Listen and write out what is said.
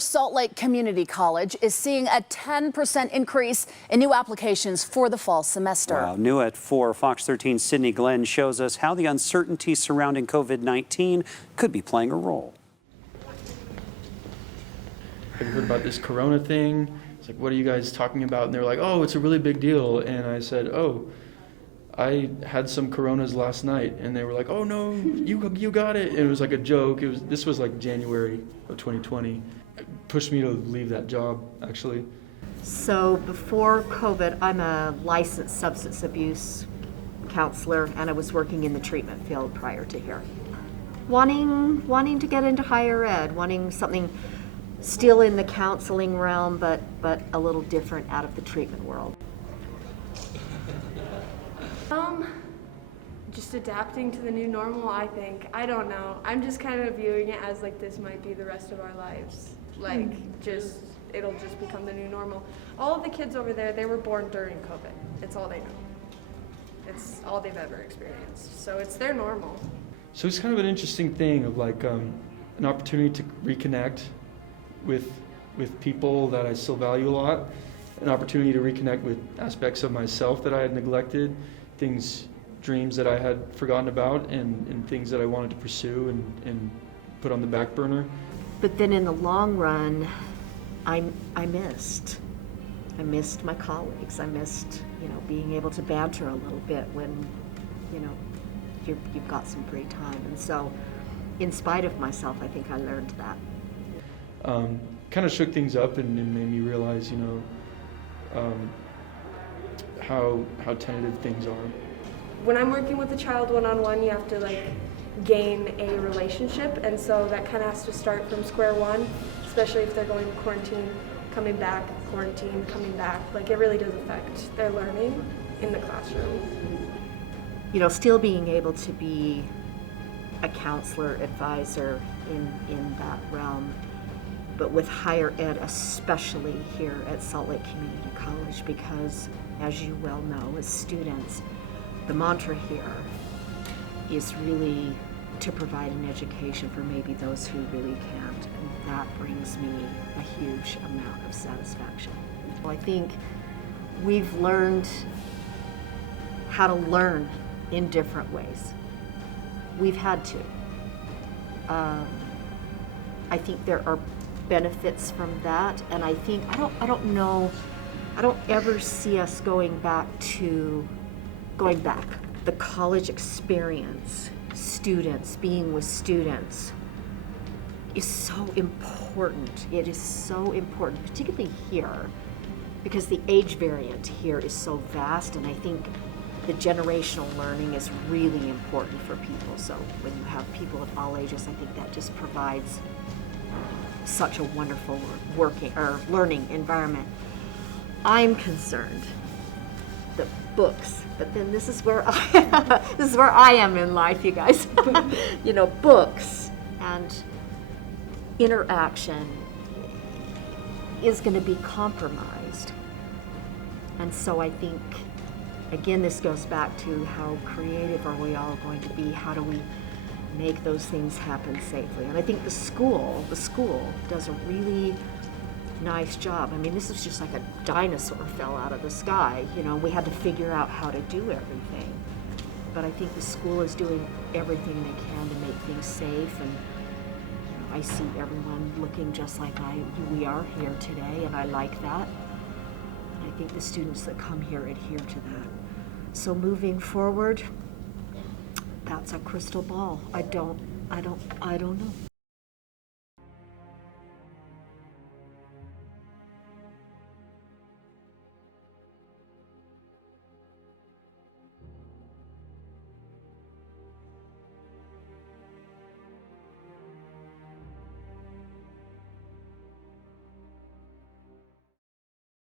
Salt Lake Community College is seeing a 10% increase in new applications for the fall semester. Wow. New at 4, Fox 13's Sydney Glenn shows us how the uncertainty surrounding COVID-19 could be playing a role. Have you heard about this corona thing? It's like, what are you guys talking about? And they were like, oh, it's a really big deal. And I said, oh, I had some coronas last night. And they were like, oh no, you got it. And it was like a joke. This was like January of 2020. It pushed me to leave that job, actually. So before COVID, I'm a licensed substance abuse counselor, and I was working in the treatment field prior to here. Wanting to get into higher ed, wanting something still in the counseling realm, but a little different out of the treatment world. Just adapting to the new normal, I think. I don't know. I'm just kind of viewing it as like this might be the rest of our lives. Like, it'll just become the new normal. All of the kids over there, they were born during COVID. It's all they know. It's all they've ever experienced. So it's their normal. So it's kind of an interesting thing of like an opportunity to reconnect with people that I still value a lot, an opportunity to reconnect with aspects of myself that I had neglected, dreams that I had forgotten about, and things that I wanted to pursue and put on the back burner. But then in the long run, I missed my colleagues. I missed, being able to banter a little bit when, you've got some free time. And so, in spite of myself, I think I learned that. Kind of shook things up and made me realize, how tentative things are. When I'm working with a child one-on-one, you have to gain a relationship, and so that kind of has to start from square one, especially if they're going to quarantine, coming back, quarantine, coming back. It really does affect their learning in the classroom. Still being able to be a counselor, advisor in that realm, but with higher ed, especially here at Salt Lake Community College, because as you well know, as students, the mantra here is really to provide an education for maybe those who really can't, and that brings me a huge amount of satisfaction. I think we've learned how to learn in different ways. We've had to. I think there are benefits from that, and I think I don't ever see us going back. The college experience, students, being with students, is so important. It is so important, particularly here, because the age variant here is so vast, and I think the generational learning is really important for people. So when you have people of all ages, I think that just provides such a wonderful learning environment. I'm concerned that books, but then this is where I am in life, you guys. Books and interaction is going to be compromised. And so I think, again, this goes back to how creative are we all going to be? How do we make those things happen safely? And I think the school does a really nice job. I mean, this is just like a dinosaur fell out of the sky. We had to figure out how to do everything. But I think the school is doing everything they can to make things safe, and I see everyone looking just like we are here today, and I like that. And I think the students that come here adhere to that. So moving forward, that's a crystal ball. I don't know.